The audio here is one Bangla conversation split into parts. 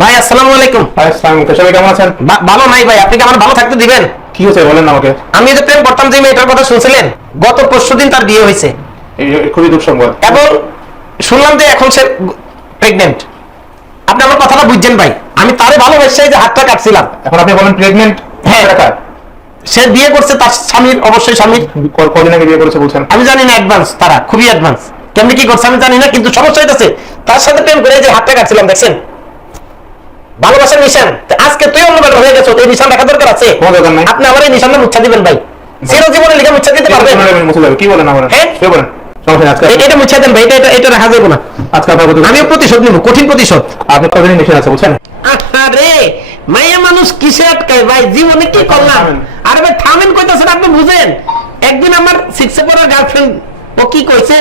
ভাই আসসালামু আলাইকুম। আসসালামু আলাইকুম, সবাই কেমন আছেন? ভালো নাই ভাই, আপনি কি আমার ভালো থাকতে দিবেন? কি হয়েছে বলেন না আমাকে। আমি যে প্রেম করতাম যে মেয়েটার কথা শুনছিলেন, গত পরশুদিন তার বিয়ে হয়েছে খুবই দুঃসংবাদ। এবং শুনলাম যে এখন সে প্রেগনেন্ট। আপনি আমার কথাটা বুঝছেন ভাই, আমি তারে ভালোবাসাই যে হাতটা কাটছিলাম। এখন আপনি বলেন প্রেগনেন্ট? হ্যাঁ, সে বিয়ে করছে তার স্বামীর, অবশ্যই স্বামীর। কদিন আগে বিয়ে করেছে বলছেন? আমি জানি না, অ্যাডভান্স, তারা খুবই অ্যাডভান্স। কেমনি কি করছে আমি জানি না, কিন্তু সমস্যা হইতেছে তার সাথে প্রেম করে যে হাতটা কাটছিলাম, দেখছেন ভালোবাসার নিশান। আজকে তুই অন্য বেলা হয়ে গেছো, এই নিশান রাখা দরকার আছে? কোনো দরকার নাই। আপনি আমার এই নিশানটা মুছা দিবেন ভাই, চিরজীবনে লিখে মুছা দিতে পারবেন? কি বলেন আমার? হ্যাঁ কি বলেন? সমস্যা নেই, আজকে এটা মুছা দেন ভাই, এটা রাখা যাবে না। আজকে আপনার আমি প্রতিশোধ নিব, কঠিন প্রতিশোধ। আপনি কদিন নিশান আছে বলছেন? আরে মাইয়া মানুষ কিসে আটকায় ভাই, জীবনে কি করলাম? আরে ভাই থামেন কইতাছেন, আপনি বুঝেন। একদিন আমার সিক্সে পড়ার গার্লফ্রেন্ড ও কি কইছে,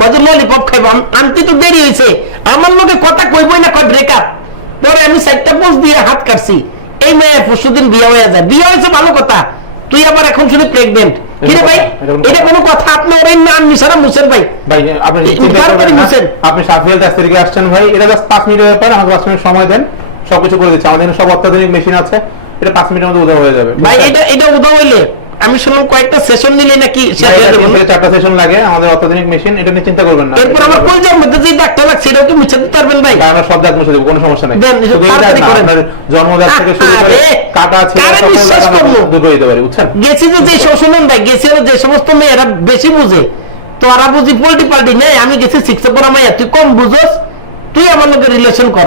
কত ললিপপ খাইব, আনতে তো দেরি হয়েছে, আমার লোকে কথা কইবই না, কয় ব্রেকআপ। পরে আমি সাইডটা পোজ দিয়ে হাত কাটছি, এই মেয়ে পরশুদিন বিয়ে হয়ে যায়। বিয়ে হয়েছে ভালো কথা, তুই আবার এখন শুধু প্রেগনেন্ট। কিরে ভাই, এটা কোনো কথা? আপনি ওর নাম নিশানা মুছেন ভাই। ভাই আপনি চিন্তা করবেন না, আপনি সাফিয়াল দাস থেকে আসছেন ভাই, এটা জাস্ট 5 মিনিটের ব্যাপার, আমাকে 5 মিনিট সময় দেন, সবকিছু করে দিচ্ছি। আমাদের সব অত্যাধুনিক মেশিন আছে, এটা 5 মিনিটের মধ্যে উদয় হয়ে যাবে ভাই। এটা উদয় হইলে আমি শুনলাম কয়েকটা সেশন নিলে নাকি শেষ হয়ে যাবে। 4টা সেশন লাগে আমাদের অত্যাধুনিক মেশিন, এটা নিয়ে চিন্তা করবেন না। এরপর আমার কলজার মধ্যে যে দাগটা লাগছে এটাও কি মুছে দিতে পারবেন ভাই? আমরা সব দাগ মুছে দেব, কোনো সমস্যা নাই। দেন, তাড়াতাড়ি করেন। জন্মদাগ থেকে শুরু করে কাটা ছেঁড়া কারে বিশ্বাস করবো? দুটো দিতে পারি, বুঝছেন? গেছি যে শুনুন ভাই, গেছি যে সমস্ত মেয়েরা বেশি বুঝে, তোরা বুঝি পোল্টি পাল্টি নেই। আমি গেছি শিখতে পড়া মাইয়া, তুই কম বুঝোস, তুই আমার লোকের রিলেশন কর।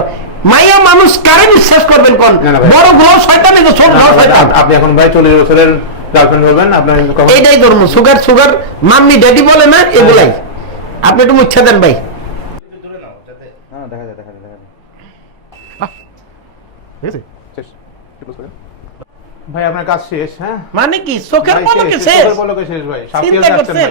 মাইয়া মানুষ কারে বিশ্বাস করবেন কোন? বড় গুলো শয়তান, এই তো ছোট গুলো শয়তান। আপনি এখন ভাই 40 বছরের গার্লফ্রেন্ড বলবেন, আপনার এইটাই ধর্ম। সুগার মাম্মি ড্যাডি বলে না, এগুলাই। আপনি একটু মুছে দেন ভাই। ভাই আপনার কাজ শেষ। হ্যাঁ মানে কি চোখের পলকে শেষ? পলকে শেষ ভাই। চিন্তা করছেন?